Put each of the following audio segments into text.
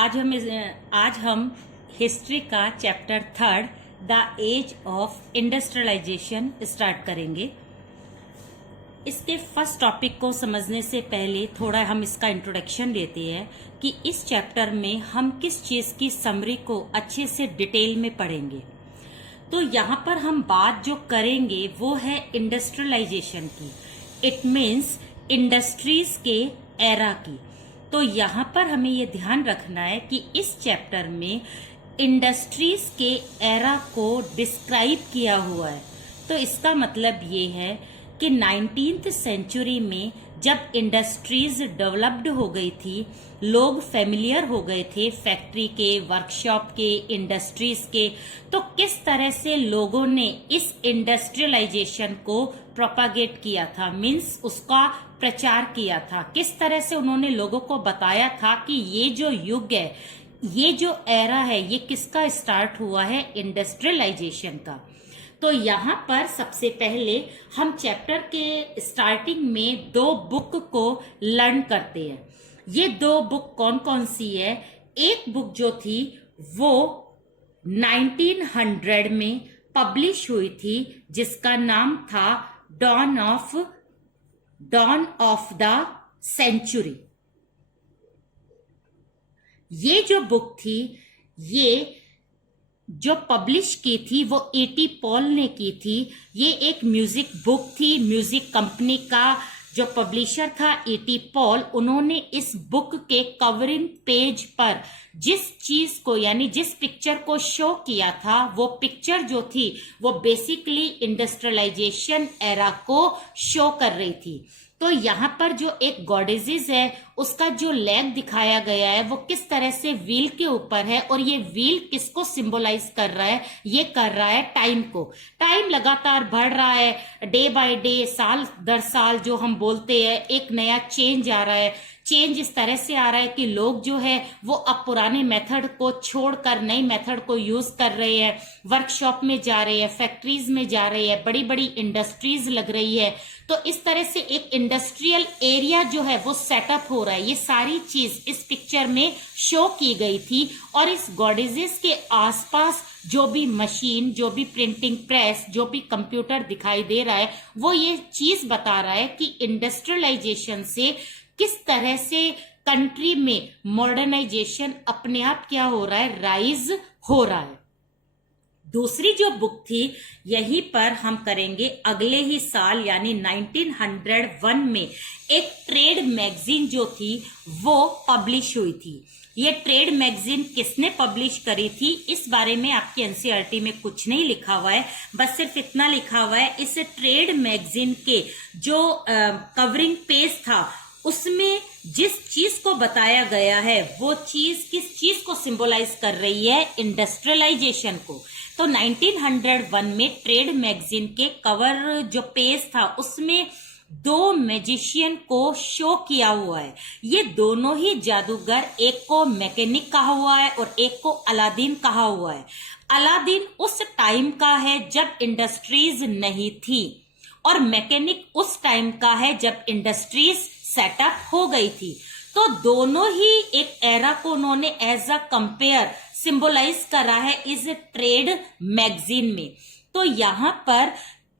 आज हम हिस्ट्री का chapter 3 the age of industrialisation start करेंगे। इसके फर्स्ट टॉपिक को समझने से पहले थोड़ा हम इसका इंट्रोडक्शन देते हैं कि इस चैप्टर में हम किस चीज की समरी को अच्छे से डिटेल में पढ़ेंगे। तो यहाँ पर हम बात जो करेंगे वो है इंडस्ट्रियलाइजेशन की। इट मीन्स इंडस्ट्रीज के एरा की। तो यहाँ पर हमें ये ध्यान रखना है कि इस चैप्टर में इंडस्ट्रीज के एरा को डिस्क्राइब किया हुआ है। तो इसका मतलब ये है कि 19th सेंचुरी में जब इंडस्ट्रीज डेवलप्ड हो गई थी, लोग फेमिलियर हो गए थे फैक्ट्री के, वर्कशॉप के, इंडस्ट्रीज के, तो किस तरह से लोगों ने इस इंडस्ट्रियलाइजेशन को प्रोपागेट किया था, मीन्स उसका प्रचार किया था। किस तरह से उन्होंने लोगों को बताया था कि ये जो युग है, ये जो एरा है, ये किसका स्टार्ट हुआ है, इंडस्ट्रियलाइजेशन का। तो यहाँ पर सबसे पहले हम चैप्टर के स्टार्टिंग में 2 बुक को लर्न करते हैं। ये 2 बुक कौन कौन सी है? एक बुक जो थी वो 1900 में पब्लिश हुई थी, जिसका नाम था डॉन ऑफ द सेंचुरी। ये जो बुक थी, ये जो पब्लिश की थी वो A.T. पॉल ने की थी। ये एक म्यूजिक बुक थी। म्यूजिक कंपनी का जो पब्लिशर था A.T. पॉल, उन्होंने इस बुक के कवरिंग पेज पर जिस चीज को, यानी जिस पिक्चर को शो किया था, वो पिक्चर जो थी वो बेसिकली इंडस्ट्रियलाइजेशन एरा को शो कर रही थी। तो यहाँ पर जो एक गॉडेजेस है, उसका जो लेग दिखाया गया है वो किस तरह से व्हील के ऊपर है, और ये व्हील किसको सिंबलाइज कर रहा है? ये कर रहा है टाइम को। टाइम लगातार बढ़ रहा है, डे बाय डे, साल दर साल जो हम बोलते हैं, एक नया चेंज आ रहा है। चेंज इस तरह से आ रहा है कि लोग जो है वो अब पुराने मेथड को छोड़कर नई मेथड को यूज कर रहे हैं, वर्कशॉप में जा रहे हैं, फैक्ट्रीज में जा रहे हैं, बड़ी बड़ी इंडस्ट्रीज लग रही है। तो इस तरह से एक इंडस्ट्रियल एरिया जो है वो सेटअप हो रहा है। ये सारी चीज इस पिक्चर में शो की गई थी, और इस गॉडेजेस के आसपास जो भी मशीन, जो भी प्रिंटिंग प्रेस, जो भी कंप्यूटर दिखाई दे रहा है, वो ये चीज बता रहा है कि इंडस्ट्रियलाइजेशन से किस तरह से कंट्री में मॉडर्नाइजेशन अपने आप क्या हो रहा है, राइज हो रहा है। दूसरी जो बुक थी, यहीं पर हम करेंगे अगले ही साल यानी 1901 में एक ट्रेड मैगजीन जो थी वो पब्लिश हुई थी। ये ट्रेड मैगजीन किसने पब्लिश करी थी, इस बारे में आपकी एनसीईआरटी में कुछ नहीं लिखा हुआ है, बस सिर्फ इतना लिखा हुआ है, इस ट्रेड मैगजीन के जो कवरिंग पेज था उसमें जिस चीज को बताया गया है वो चीज किस चीज को सिंबलाइज कर रही है, इंडस्ट्रियलाइजेशन को। तो 1901 में ट्रेड मैगजीन के कवर जो पेज था उसमें 2 मैजिशियन को शो किया हुआ है। ये दोनों ही जादूगर, एक को मैकेनिक कहा हुआ है और एक को अलादीन कहा हुआ है। अलादीन उस टाइम का है जब इंडस्ट्रीज नहीं थी, और मैकेनिक उस टाइम का है जब इंडस्ट्रीज सेटअप हो गई थी। तो दोनों ही एक एरा को उन्होंने एज अ कंपेयर सिंबलाइज करा है इस ट्रेड मैगजीन में। तो यहाँ पर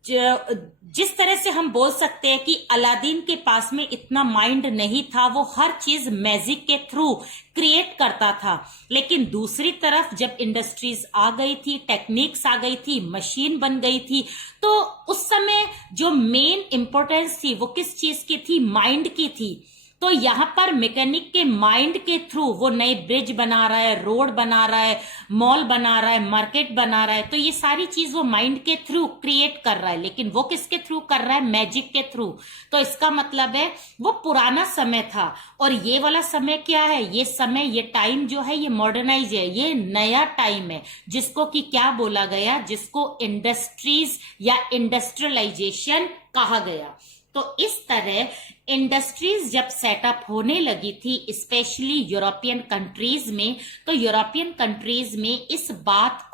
जिस तरह से हम बोल सकते हैं कि अलादीन के पास में इतना माइंड नहीं था, वो हर चीज मैजिक के थ्रू क्रिएट करता था, लेकिन दूसरी तरफ जब इंडस्ट्रीज आ गई थी, टेक्निक्स आ गई थी, मशीन बन गई थी, तो उस समय जो मेन इंपॉर्टेंस थी वो किस चीज की थी, माइंड की थी। तो यहाँ पर मैकेनिक के माइंड के थ्रू वो नए ब्रिज बना रहा है, रोड बना रहा है, मॉल बना रहा है, मार्केट बना रहा है। तो ये सारी चीज वो माइंड के थ्रू क्रिएट कर रहा है, लेकिन वो किसके थ्रू कर रहा है, मैजिक के थ्रू। तो इसका मतलब है वो पुराना समय था, और ये वाला समय क्या है, ये समय, ये टाइम जो है ये मॉडर्नाइज है, ये नया टाइम है, जिसको कि क्या बोला गया, जिसको इंडस्ट्रीज या इंडस्ट्रियलाइजेशन कहा गया। तो इस तरह इंडस्ट्रीज जब सेटअप होने लगी थी स्पेशली यूरोपियन कंट्रीज में, तो यूरोपियन कंट्रीज में इस बात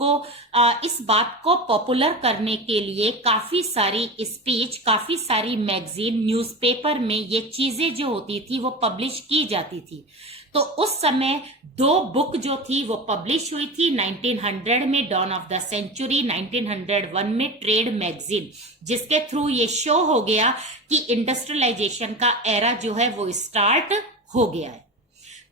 को पॉपुलर करने के लिए काफी सारी स्पीच, काफी सारी मैगजीन, न्यूज़पेपर में ये चीजें जो होती थी वो पब्लिश की जाती थी। तो उस समय 2 बुक जो थी वो पब्लिश हुई थी 1900 में डॉन ऑफ द सेंचुरी, 1901 में ट्रेड मैगजीन, जिसके थ्रू ये शो हो गया कि इंडस्ट्रियलाइजेशन का एरा जो है वो स्टार्ट हो गया है।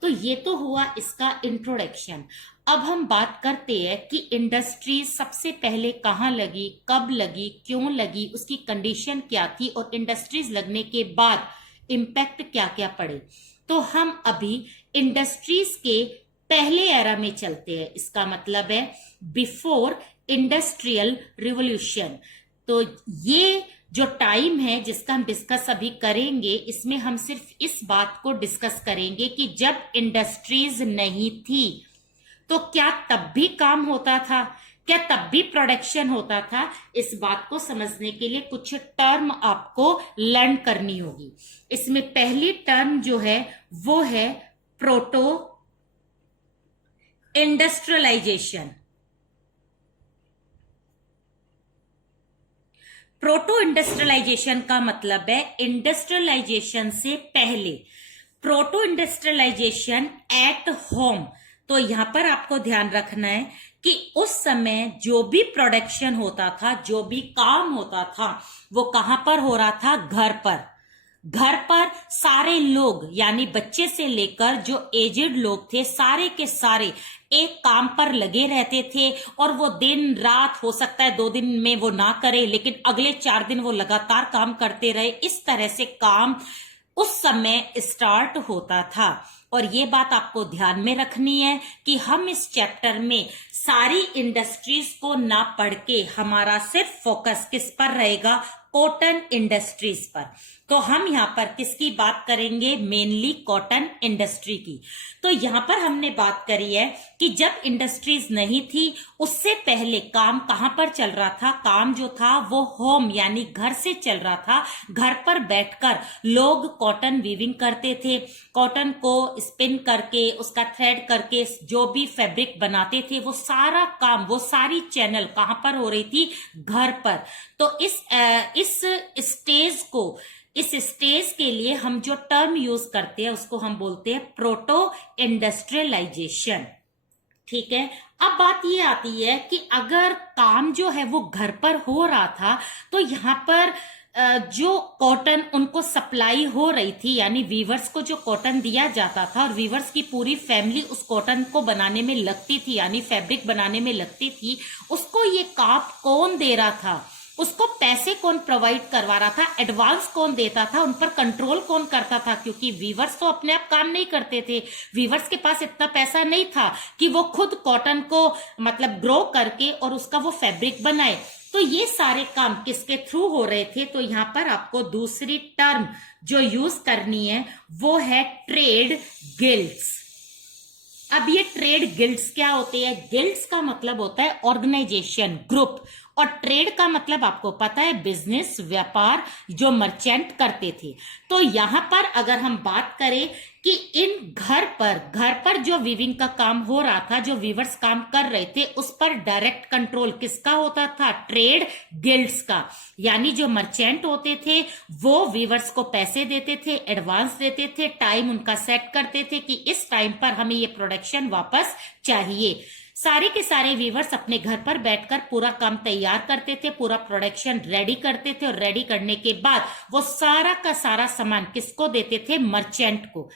तो ये तो हुआ इसका इंट्रोडक्शन। अब हम बात करते हैं कि इंडस्ट्रीज सबसे पहले कहाँ लगी, कब लगी, क्यों लगी, उसकी कंडीशन क्या थी और इंडस्ट्रीज लगने के बाद इम्पैक्ट क्या क्या पड़े। तो हम अभी इंडस्ट्रीज के पहले एरा में चलते हैं, इसका मतलब है बिफोर इंडस्ट्रियल रिवॉल्यूशन। तो ये जो टाइम है जिसका हम डिस्कस अभी करेंगे, इसमें हम सिर्फ इस बात को डिस्कस करेंगे कि जब इंडस्ट्रीज नहीं थी तो क्या तब भी काम होता था, क्या तब भी प्रोडक्शन होता था। इस बात को समझने के लिए कुछ टर्म आपको लर्न करनी होगी। इसमें पहली टर्म जो है वो है प्रोटो इंडस्ट्रियलाइजेशन। प्रोटो इंडस्ट्रियलाइजेशन का मतलब है इंडस्ट्रियलाइजेशन से पहले। Proto industrialisation at home. तो यहां पर आपको ध्यान रखना है कि उस समय जो भी प्रोडक्शन होता था, जो भी काम होता था, वो कहां पर हो रहा था? घर पर। घर पर सारे लोग यानी बच्चे से लेकर जो एजेड लोग थे, सारे के सारे एक काम पर लगे रहते थे और वो दिन रात, हो सकता है 2 दिन में वो ना करे लेकिन अगले 4 दिन वो लगातार काम करते रहे। इस तरह से काम उस समय स्टार्ट होता था। और ये बात आपको ध्यान में रखनी है कि हम इस चैप्टर में सारी इंडस्ट्रीज को ना पढ़ के हमारा सिर्फ फोकस किस पर रहेगा? कॉटन इंडस्ट्रीज पर। तो हम यहां पर किसकी बात करेंगे? मेनली कॉटन इंडस्ट्री की। तो यहां पर हमने बात करी है कि जब इंडस्ट्रीज नहीं थी उससे पहले काम कहां पर चल रहा था? काम जो था वो होम यानी घर से चल रहा था। घर पर बैठकर लोग कॉटन वीविंग करते थे, कॉटन को स्पिन करके उसका थ्रेड करके जो भी फैब्रिक बनाते थे, वो सारा काम, वो सारी चैनल कहां पर हो रही थी? घर पर। तो इस स्टेज के लिए हम जो टर्म यूज करते हैं उसको हम बोलते हैं प्रोटो इंडस्ट्रियलाइजेशन। ठीक है। अब बात ये आती है कि अगर काम जो है वो घर पर हो रहा था तो यहाँ पर जो कॉटन उनको सप्लाई हो रही थी, यानी वीवर्स को जो कॉटन दिया जाता था और वीवर्स की पूरी फैमिली उस कॉटन को बनाने में लगती थी, यानी फैब्रिक बनाने में लगती थी, उसको ये काम कौन दे रहा था? उसको पैसे कौन प्रोवाइड करवा रहा था? एडवांस कौन देता था? उन पर कंट्रोल कौन करता था? क्योंकि वीवर्स तो अपने आप काम नहीं करते थे। वीवर्स के पास इतना पैसा नहीं था कि वो खुद कॉटन को मतलब ग्रो करके और उसका वो फैब्रिक बनाए। तो ये सारे काम किसके थ्रू हो रहे थे? तो यहाँ पर आपको दूसरी टर्म जो यूज करनी है वो है ट्रेड गिल्ड्स। अब ये ट्रेड गिल्ड्स क्या होते हैं? गिल्ड्स का मतलब होता है ऑर्गेनाइजेशन, ग्रुप, और ट्रेड का मतलब आपको पता है बिजनेस, व्यापार, जो मर्चेंट करते थे। तो यहां पर अगर हम बात करें कि इन घर पर जो वीविंग का काम हो रहा था, जो वीवर्स काम कर रहे थे, उस पर डायरेक्ट कंट्रोल किसका होता था? ट्रेड गिल्ड्स का। यानी जो मर्चेंट होते थे वो वीवर्स को पैसे देते थे, एडवांस देते थे, टाइम उनका सेट करते थे कि इस टाइम पर हमें ये प्रोडक्शन वापस चाहिए। सारे के सारे वीवर्स अपने घर पर बैठकर पूरा काम तैयार करते थे, पूरा प्रोडक्शन रेडी करते थे और रेडी करने के बाद वो सारा का सारा सामान किसको देते थे? मर्चेंट को।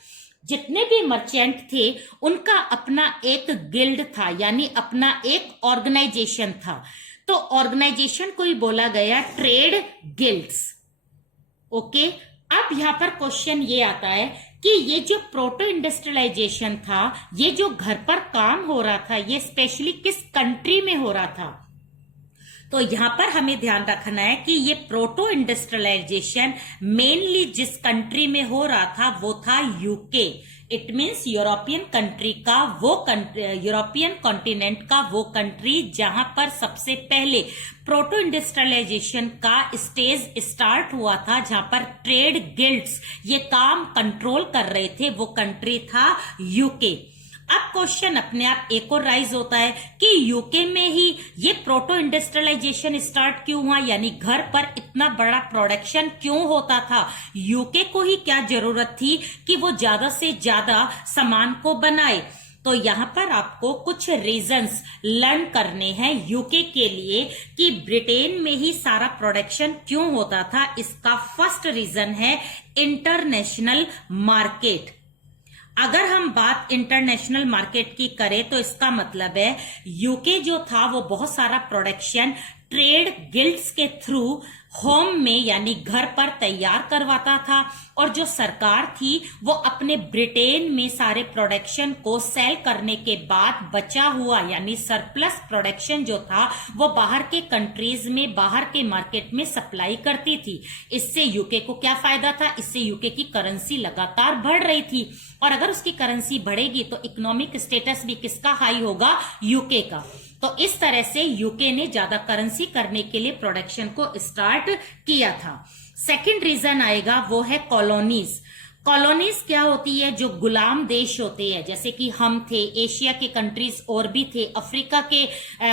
जितने भी मर्चेंट थे उनका अपना एक गिल्ड था, यानी अपना एक ऑर्गेनाइजेशन था। तो ऑर्गेनाइजेशन को ही बोला गया ट्रेड गिल्ड्स। ओके। अब यहां पर क्वेश्चन ये आता है कि ये जो प्रोटो इंडस्ट्रियलाइजेशन था, ये जो घर पर काम हो रहा था, ये स्पेशली किस कंट्री में हो रहा था? तो यहां पर हमें ध्यान रखना है कि ये प्रोटो इंडस्ट्रियलाइजेशन मेनली जिस कंट्री में हो रहा था वो था UK. It means European country का वो यूरोपियन कॉन्टिनेंट का वो कंट्री जहां पर सबसे पहले प्रोटो इंडस्ट्रियलाइजेशन का स्टेज स्टार्ट हुआ था, जहां पर ट्रेड गिल्ड्स ये काम कंट्रोल कर रहे थे, वो कंट्री था यूके। अब क्वेश्चन अपने आप एक और राइज होता है कि यूके में ही ये प्रोटो इंडस्ट्रियलाइजेशन स्टार्ट क्यों हुआ, यानी घर पर इतना बड़ा प्रोडक्शन क्यों होता था, यूके को ही क्या जरूरत थी कि वो ज्यादा से ज्यादा सामान को बनाए। तो यहां पर आपको कुछ रीजंस लर्न करने हैं यूके के लिए कि ब्रिटेन में ही सारा प्रोडक्शन क्यों होता था। इसका फर्स्ट रीजन है इंटरनेशनल मार्केट। अगर हम बात इंटरनेशनल मार्केट की करें तो इसका मतलब है यूके जो था वो बहुत सारा प्रोडक्शन ट्रेड गिल्ड्स के थ्रू होम में यानी घर पर तैयार करवाता था, और जो सरकार थी वो अपने ब्रिटेन में सारे प्रोडक्शन को सेल करने के बाद बचा हुआ यानी सरप्लस प्रोडक्शन जो था वो बाहर के कंट्रीज में, बाहर के मार्केट में सप्लाई करती थी। इससे यूके को क्या फायदा था, इससे यूके की करेंसी लगातार बढ़ रही थी, और अगर उसकी करेंसी बढ़ेगी तो इकोनॉमिक स्टेटस भी किसका हाई होगा, यूके का। तो इस तरह से यूके ने ज्यादा करेंसी करने के लिए प्रोडक्शन को स्टार्ट किया था। सेकंड रीजन आएगा वो है कॉलोनीज। कॉलोनीज क्या होती है, जो गुलाम देश होते हैं, जैसे कि हम थे, एशिया के कंट्रीज और भी थे, अफ्रीका के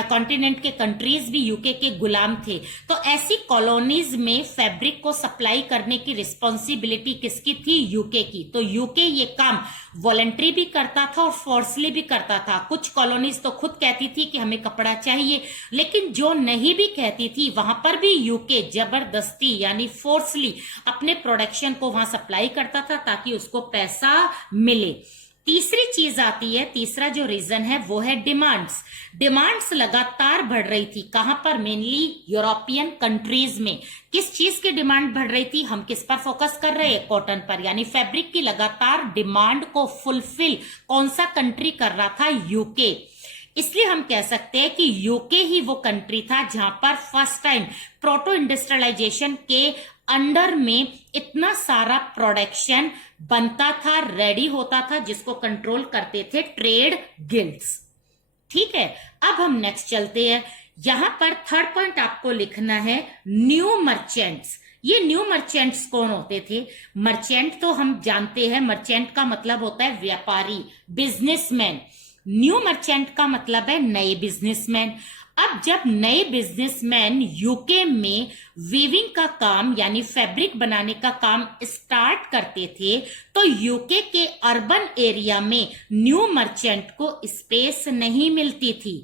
कॉन्टिनेंट के कंट्रीज भी यूके के गुलाम थे। तो ऐसी कॉलोनीज में फैब्रिक को सप्लाई करने की रिस्पॉन्सिबिलिटी किसकी थी, यूके की। तो यूके ये काम वॉलंटरी भी करता था और फोर्सली भी करता था। कुछ कॉलोनीज तो खुद कहती थी कि हमें कपड़ा चाहिए, लेकिन जो नहीं भी कहती थी वहां पर भी यूके जबरदस्ती यानी फोर्सली अपने प्रोडक्शन को वहां सप्लाई करता था ताकि उसको पैसा मिले। तीसरी चीज आती है, तीसरा जो रीजन है वो है डिमांड्स। डिमांड्स लगातार बढ़ रही थी, कहां पर, मेनली यूरोपियन कंट्रीज में। किस चीज की डिमांड बढ़ रही थी, हम किस पर फोकस कर रहे हैं, कॉटन पर, यानी फैब्रिक की लगातार डिमांड को फुलफिल कौन सा कंट्री कर रहा था, यूके। इसलिए हम कह सकते हैं कि यूके ही वो कंट्री था जहां पर फर्स्ट टाइम प्रोटो इंडस्ट्रियलाइजेशन के अंडर में इतना सारा प्रोडक्शन बनता था, रेडी होता था, जिसको कंट्रोल करते थे ट्रेड गिल्ड्स। ठीक है, अब हम नेक्स्ट चलते हैं। यहां पर थर्ड पॉइंट आपको लिखना है न्यू मर्चेंट्स। ये न्यू मर्चेंट्स कौन होते थे, मर्चेंट तो हम जानते हैं, मर्चेंट का मतलब होता है व्यापारी, बिजनेसमैन। न्यू मर्चेंट का मतलब है नए बिजनेसमैन। अब जब नए बिजनेसमैन यूके में वीविंग का काम यानी फैब्रिक बनाने का काम स्टार्ट करते थे, तो यूके के अर्बन एरिया में न्यू मर्चेंट को स्पेस नहीं मिलती थी।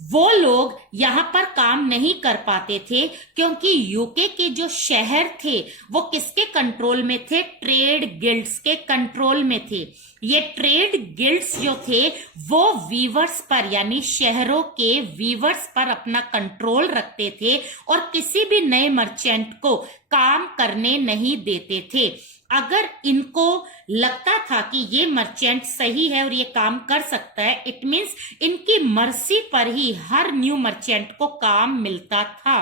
वो लोग यहां पर काम नहीं कर पाते थे क्योंकि यूके के जो शहर थे वो किसके कंट्रोल में थे, ट्रेड गिल्ड्स के कंट्रोल में थे। ये ट्रेड गिल्ड्स जो थे वो वीवर्स पर यानी शहरों के वीवर्स पर अपना कंट्रोल रखते थे और किसी भी नए मर्चेंट को काम करने नहीं देते थे। अगर इनको लगता था कि ये मर्चेंट सही है और ये काम कर सकता है, इट मीन्स इनकी मर्जी पर ही हर न्यू मर्चेंट को काम मिलता था।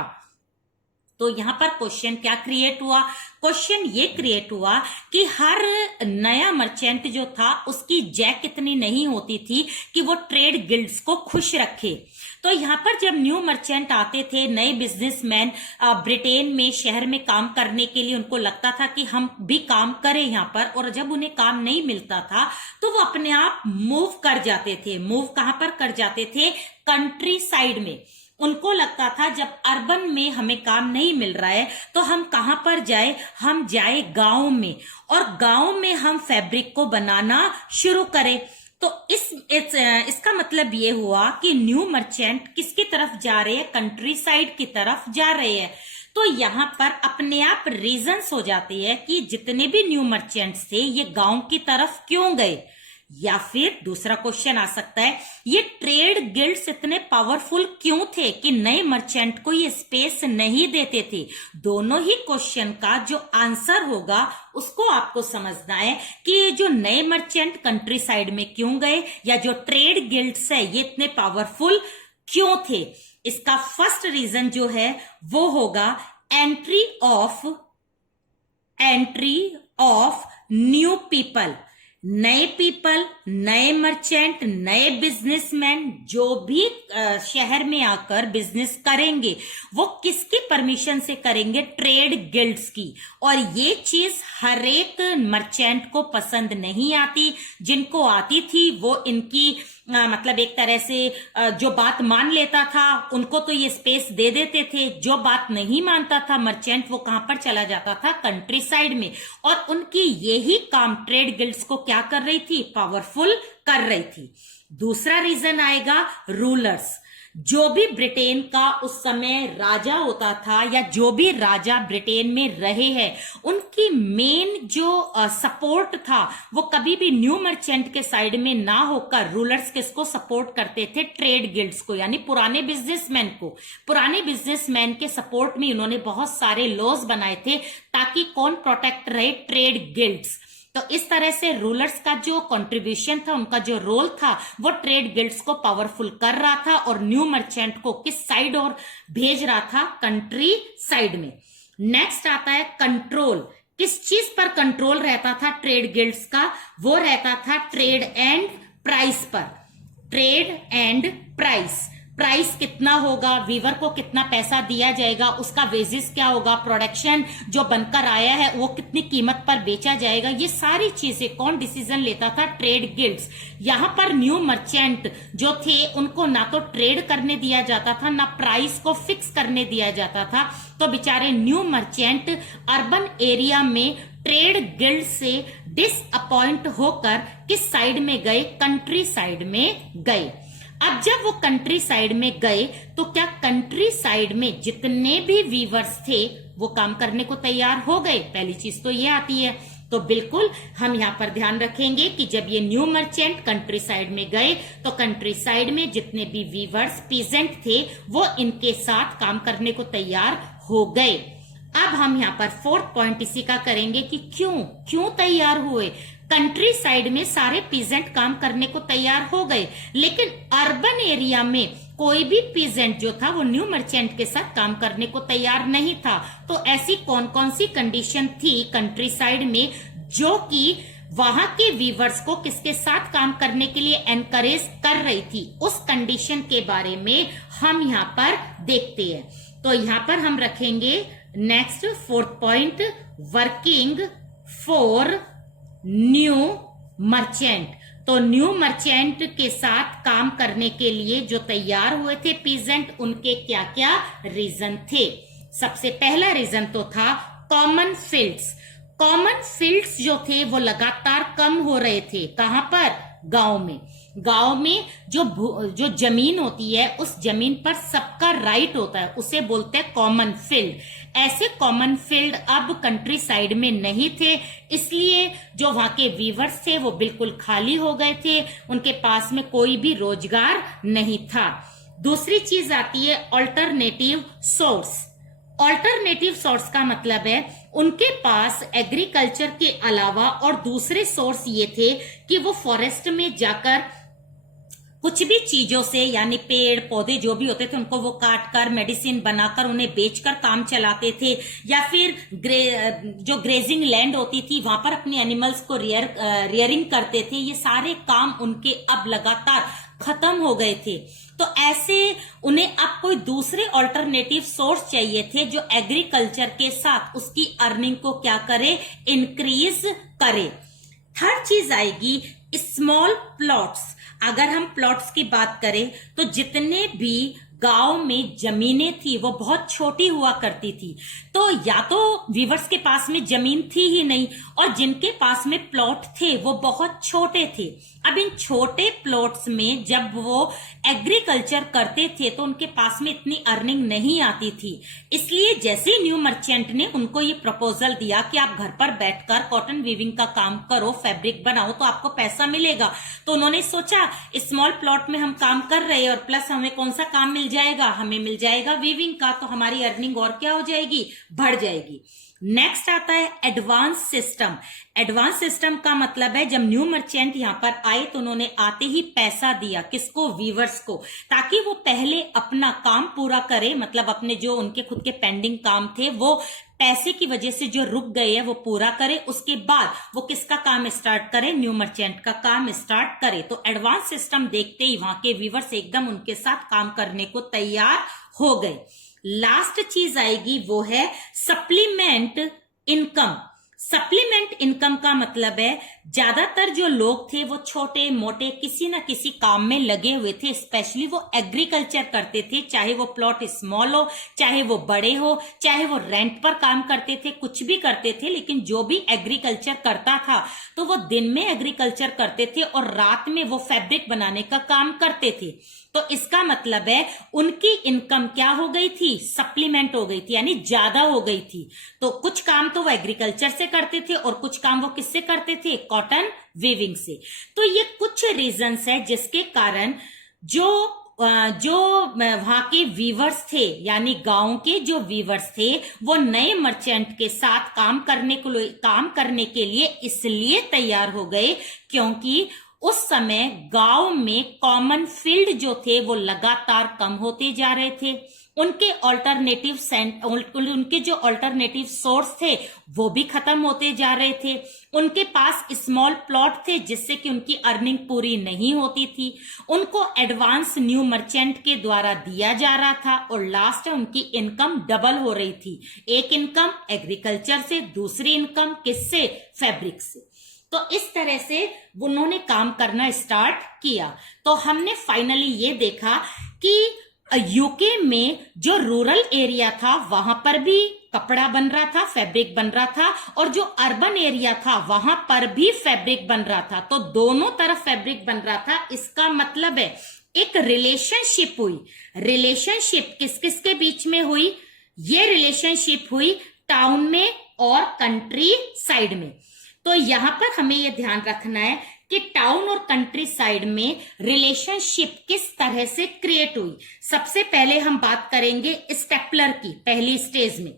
तो यहां पर क्वेश्चन क्या क्रिएट हुआ, क्वेश्चन ये क्रिएट हुआ कि हर नया मर्चेंट जो था उसकी जैक इतनी नहीं होती थी कि वो ट्रेड गिल्ड्स को खुश रखे। तो यहाँ पर जब न्यू मर्चेंट आते थे, नए बिजनेसमैन ब्रिटेन में शहर में काम करने के लिए, उनको लगता था कि हम भी काम करें यहाँ पर, और जब उन्हें काम नहीं मिलता था तो वो अपने आप मूव कर जाते थे। मूव कहाँ पर कर जाते थे, कंट्री साइड में। उनको लगता था जब अर्बन में हमें काम नहीं मिल रहा है तो हम कहां पर जाए, हम जाए गांव में, और गांव में हम फैब्रिक को बनाना शुरू करें। तो इसका मतलब ये हुआ कि न्यू मर्चेंट किसकी तरफ जा रहे हैं, कंट्री साइड की तरफ जा रहे हैं। तो यहाँ पर अपने आप रीजंस हो जाती है कि जितने भी न्यू मर्चेंट्स थे ये गांव की तरफ क्यों गए। या फिर दूसरा क्वेश्चन आ सकता है, ये ट्रेड गिल्ड्स इतने पावरफुल क्यों थे कि नए मर्चेंट को ये स्पेस नहीं देते थे। दोनों ही क्वेश्चन का जो आंसर होगा उसको आपको समझना है कि ये जो नए मर्चेंट कंट्री साइड में क्यों गए, या जो ट्रेड गिल्ड्स है ये इतने पावरफुल क्यों थे। इसका फर्स्ट रीजन जो है वो होगा एंट्री ऑफ न्यू पीपल। नए पीपल, नए मर्चेंट, नए बिजनेसमैन जो भी शहर में आकर बिजनेस करेंगे वो किसकी परमिशन से करेंगे? ट्रेड गिल्ड्स की। और ये चीज हर एक मर्चेंट को पसंद नहीं आती। जिनको आती थी वो इनकी मतलब एक तरह से जो बात मान लेता था उनको तो ये स्पेस दे देते थे। जो बात नहीं मानता था मर्चेंट वो कहां पर चला जाता था? कंट्री साइड में। और उनकी यही काम ट्रेड गिल्ड्स को क्या कर रही थी? पावरफुल कर रही थी। दूसरा रीजन आएगा रूलर्स। जो भी ब्रिटेन का उस समय राजा होता था या जो भी राजा ब्रिटेन में रहे हैं उनकी मेन जो सपोर्ट था वो कभी भी न्यू मर्चेंट के साइड में ना होकर रूलर्स किसको सपोर्ट करते थे? ट्रेड गिल्ड्स को, यानी पुराने बिजनेसमैन को। पुराने बिजनेसमैन के सपोर्ट में इन्होंने बहुत सारे लॉज बनाए थे ताकि कौन प्रोटेक्ट रहे? Trade guilds. तो इस तरह से रूलर्स का जो कंट्रीब्यूशन था, उनका जो रोल था वो ट्रेड गिल्ड्स को पावरफुल कर रहा था और न्यू मर्चेंट को किस साइड और भेज रहा था? कंट्री साइड में। नेक्स्ट आता है कंट्रोल। किस चीज पर कंट्रोल रहता था ट्रेड गिल्ड्स का? वो रहता था ट्रेड एंड प्राइस पर। ट्रेड एंड प्राइस, प्राइस कितना होगा, वीवर को कितना पैसा दिया जाएगा, उसका वेजेस क्या होगा, प्रोडक्शन जो बनकर आया है वो कितनी कीमत पर बेचा जाएगा, ये सारी चीजें कौन डिसीजन लेता था? Trade guilds. यहां पर न्यू मर्चेंट जो थे उनको ना तो ट्रेड करने दिया जाता था ना प्राइस को फिक्स करने दिया जाता था। तो बेचारे न्यू मर्चेंट अर्बन एरिया में ट्रेड गिल्ड से डिसअपॉइंट होकर किस साइड में गए? कंट्री साइड में गए। अब जब वो कंट्री साइड में गए तो क्या कंट्री साइड में जितने भी वीवर्स थे वो काम करने को तैयार हो गए? पहली चीज तो ये आती है। तो बिल्कुल हम यहाँ पर ध्यान रखेंगे कि जब ये न्यू मर्चेंट कंट्री साइड में गए तो कंट्री साइड में जितने भी वीवर्स, पीजेंट थे वो इनके साथ काम करने को तैयार हो गए। अब हम यहाँ पर फोर्थ पॉइंट इसी का करेंगे कि क्यों तैयार हुए। कंट्री साइड में सारे पीजेंट काम करने को तैयार हो गए लेकिन अर्बन एरिया में कोई भी पीजेंट जो था वो न्यू मर्चेंट के साथ काम करने को तैयार नहीं था। तो ऐसी कौन कौन सी कंडीशन थी कंट्री साइड में जो कि वहां के वीवर्स को किसके साथ काम करने के लिए एनकरेज कर रही थी? उस कंडीशन के बारे में हम यहाँ पर देखते हैं। तो यहाँ पर हम रखेंगे next fourth point, working for new merchant. तो न्यू मर्चेंट के साथ काम करने के लिए जो तैयार हुए थे पीजेंट, उनके क्या क्या रीजन थे? सबसे पहला रीजन तो था कॉमन फील्ड्स। कॉमन फील्ड्स जो थे वो लगातार कम हो रहे थे। कहां पर? गांव में। गांव में जो जमीन होती है उस जमीन पर सबका राइट होता है, उसे बोलते हैं कॉमन फील्ड। ऐसे कॉमन फील्ड अब कंट्री साइड में नहीं थे, इसलिए जो वहां के वीवर्स थे वो बिल्कुल खाली हो गए थे, उनके पास में कोई भी रोजगार नहीं था। दूसरी चीज आती है ऑल्टरनेटिव सोर्स। ऑल्टरनेटिव सोर्स का मतलब है उनके पास एग्रीकल्चर के अलावा और दूसरे सोर्स ये थे कि वो फॉरेस्ट में जाकर कुछ भी चीजों से, यानी पेड़ पौधे जो भी होते थे उनको वो काट कर मेडिसिन बनाकर उन्हें बेचकर काम चलाते थे, या फिर जो ग्रेजिंग लैंड होती थी वहां पर अपने एनिमल्स को रियरिंग करते थे। ये सारे काम उनके अब लगातार खत्म हो गए थे। तो ऐसे उन्हें अब कोई दूसरे ऑल्टरनेटिव सोर्स चाहिए थे जो एग्रीकल्चर के साथ उसकी अर्निंग को क्या करे? इंक्रीज करे। थर्ड चीज आएगी स्मॉल प्लॉट्स। अगर हम प्लॉट्स की बात करें तो जितने भी गांव में जमीनें थी वो बहुत छोटी हुआ करती थी, तो या तो वीवर्स के पास में जमीन थी ही नहीं और जिनके पास में प्लॉट थे वो बहुत छोटे थे। अब इन छोटे प्लॉट्स में जब वो एग्रीकल्चर करते थे तो उनके पास में इतनी अर्निंग नहीं आती थी, इसलिए जैसे न्यू मर्चेंट ने उनको ये प्रपोजल दिया कि आप घर पर बैठकर कॉटन वीविंग का काम करो, फैब्रिक बनाओ तो आपको पैसा मिलेगा, तो उन्होंने सोचा स्मॉल प्लॉट में हम काम कर रहे हैं और प्लस हमें कौन सा काम मिल जाएगा? हमें मिल जाएगा वीविंग का, तो हमारी अर्निंग और क्या हो जाएगी? बढ़ जाएगी। नेक्स्ट आता है एडवांस सिस्टम। एडवांस सिस्टम का मतलब है जब न्यू मर्चेंट यहाँ पर आए तो उन्होंने आते ही पैसा दिया, किसको? वीवर्स को, ताकि वो पहले अपना काम पूरा करे, मतलब अपने जो उनके खुद के पेंडिंग काम थे वो पैसे की वजह से जो रुक गए हैं वो पूरा करे, उसके बाद वो किसका काम स्टार्ट करे? न्यू मर्चेंट का काम स्टार्ट करे। तो एडवांस सिस्टम देखते ही वहां के वीवर्स एकदम उनके साथ काम करने को तैयार हो गए। लास्ट चीज आएगी वो है सप्लीमेंट इनकम। सप्लीमेंट इनकम का मतलब है ज्यादातर जो लोग थे वो छोटे मोटे किसी ना किसी काम में लगे हुए थे, स्पेशली वो एग्रीकल्चर करते थे, चाहे वो प्लॉट स्मॉल हो, चाहे वो बड़े हो, चाहे वो रेंट पर काम करते थे, कुछ भी करते थे, लेकिन जो भी एग्रीकल्चर करता था तो वो दिन में एग्रीकल्चर करते थे और रात में वो फैब्रिक बनाने का काम करते थे। तो इसका मतलब है उनकी इनकम क्या हो गई थी? सप्लीमेंट हो गई थी, यानी ज्यादा हो गई थी। तो कुछ काम तो वो एग्रीकल्चर से करते थे और कुछ काम वो किससे करते थे? कॉटन वीविंग से। तो ये कुछ रीजंस है जिसके कारण जो वहां के वीवर्स थे, यानी गांव के जो वीवर्स थे, वो नए मर्चेंट के साथ काम करने के लिए इसलिए तैयार हो गए क्योंकि उस समय गांव में कॉमन फील्ड जो थे वो लगातार कम होते जा रहे थे। उनके जो अल्टरनेटिव सोर्स थे वो भी खत्म होते जा रहे थे। उनके पास स्मॉल प्लॉट थे जिससे कि उनकी अर्निंग पूरी नहीं होती थी। उनको एडवांस न्यू मर्चेंट के द्वारा दिया जा रहा था और लास्ट में उनकी इनकम डबल हो रही थी। एक इनकम एग्रीकल्चर से, दूसरी इनकम किससे? फैब्रिक से। तो इस तरह से उन्होंने काम करना स्टार्ट किया। तो हमने फाइनली ये देखा कि यूके में जो रूरल एरिया था वहां पर भी कपड़ा बन रहा था, फैब्रिक बन रहा था, और जो अर्बन एरिया था वहां पर भी फैब्रिक बन रहा था। तो दोनों तरफ फैब्रिक बन रहा था। इसका मतलब है एक रिलेशनशिप हुई। रिलेशनशिप किस किस के बीच में हुई? ये रिलेशनशिप हुई टाउन में और कंट्री साइड में। तो यहां पर हमें यह ध्यान रखना है कि टाउन और कंट्री साइड में रिलेशनशिप किस तरह से क्रिएट हुई। सबसे पहले हम बात करेंगे स्टेपलर की। पहली स्टेज में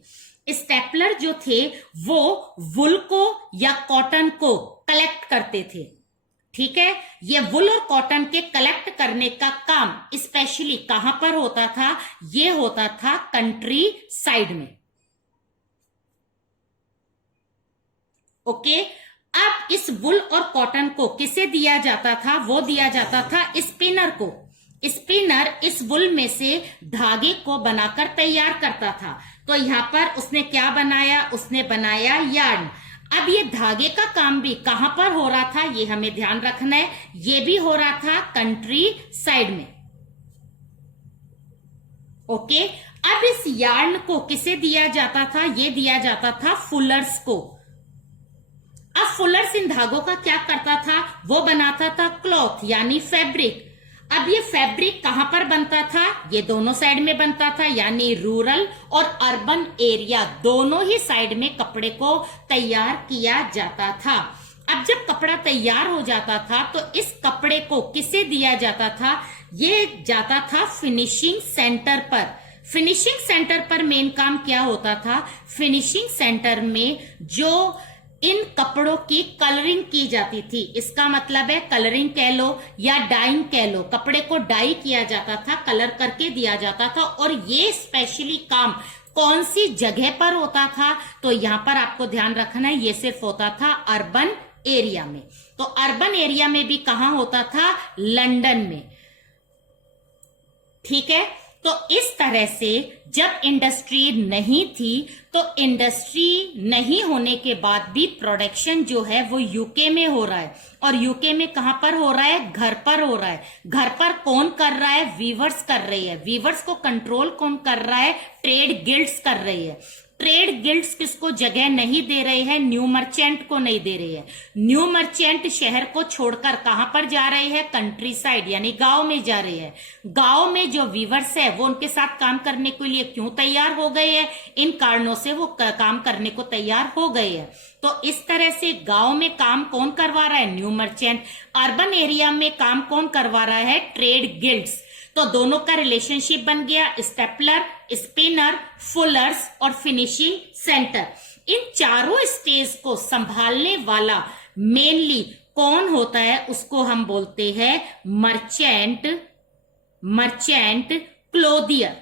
स्टेपलर जो थे वो वुल को या कॉटन को कलेक्ट करते थे। ठीक है, ये वुल और कॉटन के कलेक्ट करने का काम स्पेशली कहां पर होता था? ये होता था कंट्री साइड में। ओके, अब इस वुल और कॉटन को किसे दिया जाता था? वो दिया जाता था स्पिनर को। स्पिनर इस वुल में से धागे को बनाकर तैयार करता था। तो यहां पर उसने क्या बनाया? उसने बनाया यार्न। अब ये धागे का काम भी कहां पर हो रहा था? ये हमें ध्यान रखना है। ये भी हो रहा था कंट्री साइड में। ओके, अब इस यार्न को किसे दिया जाता था? ये दिया जाता था फुलर्स को। अब फुलर्स इन धागों का क्या करता था? वो बनाता था क्लॉथ यानी फैब्रिक। अब ये फैब्रिक कहां पर बनता था? ये दोनों साइड में बनता था, यानी रूरल और अर्बन एरिया दोनों ही साइड में कपड़े को तैयार किया जाता था। अब जब कपड़ा तैयार हो जाता था तो इस कपड़े को किसे दिया जाता था? ये जाता था फिनिशिंग सेंटर पर। फिनिशिंग सेंटर पर मेन काम क्या होता था? फिनिशिंग सेंटर में जो इन कपड़ों की कलरिंग की जाती थी, इसका मतलब है कलरिंग कह लो या डाइंग कह लो, कपड़े को डाई किया जाता था, कलर करके दिया जाता था। और ये स्पेशली काम कौन सी जगह पर होता था? तो यहां पर आपको ध्यान रखना है, ये सिर्फ होता था अर्बन एरिया में। तो अर्बन एरिया में भी कहां होता था? लंदन में। ठीक है, तो इस तरह से जब इंडस्ट्री नहीं थी, तो इंडस्ट्री नहीं होने के बाद भी प्रोडक्शन जो है वो यूके में हो रहा है। और यूके में कहां पर हो रहा है? घर पर हो रहा है। घर पर कौन कर रहा है? वीवर्स कर रही है। वीवर्स को कंट्रोल कौन कर रहा है? ट्रेड गिल्ड्स कर रही है। ट्रेड गिल्ड्स किसको जगह नहीं दे रहे हैं? न्यू मर्चेंट को नहीं दे रहे हैं। न्यू मर्चेंट शहर को छोड़कर कहां पर जा रहे हैं? कंट्री साइड यानी गांव में जा रहे हैं। गांव में जो वीवर्स है वो उनके साथ काम करने के लिए क्यों तैयार हो गए हैं? इन कारणों से वो काम करने को तैयार हो गए हैं। तो इस तरह से गांव में काम कौन करवा रहा है? New merchant. अर्बन एरिया में काम कौन करवा रहा है? Trade guilds. तो दोनों का रिलेशनशिप बन गया स्टेपलर, स्पिनर, फुलर्स और फिनिशिंग सेंटर। इन चारों स्टेज को संभालने वाला मेनली कौन होता है उसको हम बोलते हैं मर्चेंट क्लोथियर।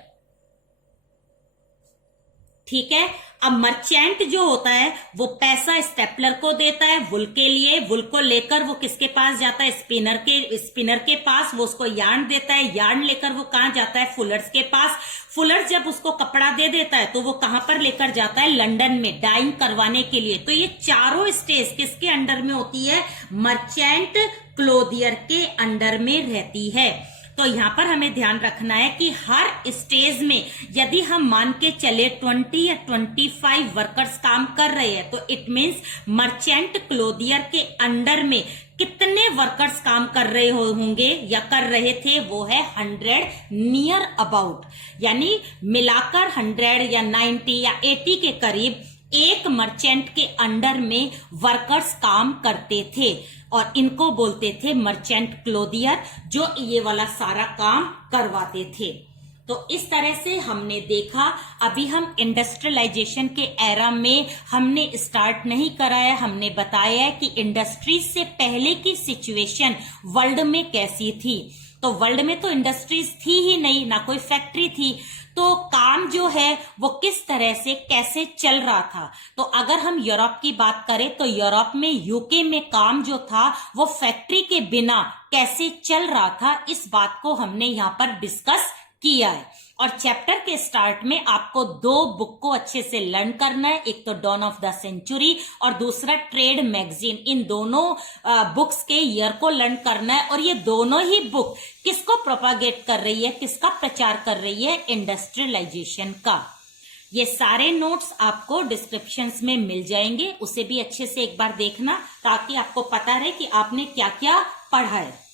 ठीक है। अब मर्चेंट जो होता है वो पैसा स्टेपलर को देता है वुल के लिए, वुल को लेकर वो किसके पास जाता है, स्पिनर के पास, वो उसको यार्न देता है, यार्न लेकर वो कहां जाता है, फुलर्स के पास, फुलर्स जब उसको कपड़ा दे देता है तो वो कहां पर लेकर जाता है, लंदन में डाइंग करवाने के लिए। तो ये चारों स्टेज किसके अंडर में होती है, मर्चेंट क्लोथियर के अंडर में रहती है। तो यहां पर हमें ध्यान रखना है कि हर स्टेज में यदि हम मान के चले 20 या 25 वर्कर्स काम कर रहे हैं तो इट मींस मर्चेंट क्लोथियर के अंडर में कितने वर्कर्स काम कर रहे होंगे या कर रहे थे, वो है 100 नियर अबाउट, यानी मिलाकर 100 या 90 या 80 के करीब एक मर्चेंट के अंडर में वर्कर्स काम करते थे और इनको बोलते थे मर्चेंट क्लोथियर, जो ये वाला सारा काम करवाते थे। तो इस तरह से हमने देखा। अभी हम इंडस्ट्रियलाइजेशन के एरा में हमने स्टार्ट नहीं करा है, हमने बताया है कि इंडस्ट्रीज से पहले की सिचुएशन वर्ल्ड में कैसी थी। तो वर्ल्ड में तो इंडस्ट्रीज थी ही नहीं, ना कोई फैक्ट्री थी, तो काम जो है वो किस तरह से कैसे चल रहा था। तो अगर हम यूरोप की बात करें तो यूरोप में, यूके में काम जो था वो फैक्ट्री के बिना कैसे चल रहा था, इस बात को हमने यहाँ पर डिस्कस किया है। और चैप्टर के स्टार्ट में आपको 2 बुक को अच्छे से लर्न करना है, एक तो डॉन ऑफ द सेंचुरी और दूसरा ट्रेड मैगजीन। इन दोनों बुक्स के ईयर को लर्न करना है और ये दोनों ही बुक किसको प्रोपागेट कर रही है, किसका प्रचार कर रही है, इंडस्ट्रियलाइजेशन का। ये सारे नोट्स आपको डिस्क्रिप्शंस में मिल जाएंगे, उसे भी अच्छे से एक बार देखना ताकि आपको पता रहे कि आपने क्या क्या पढ़ा है।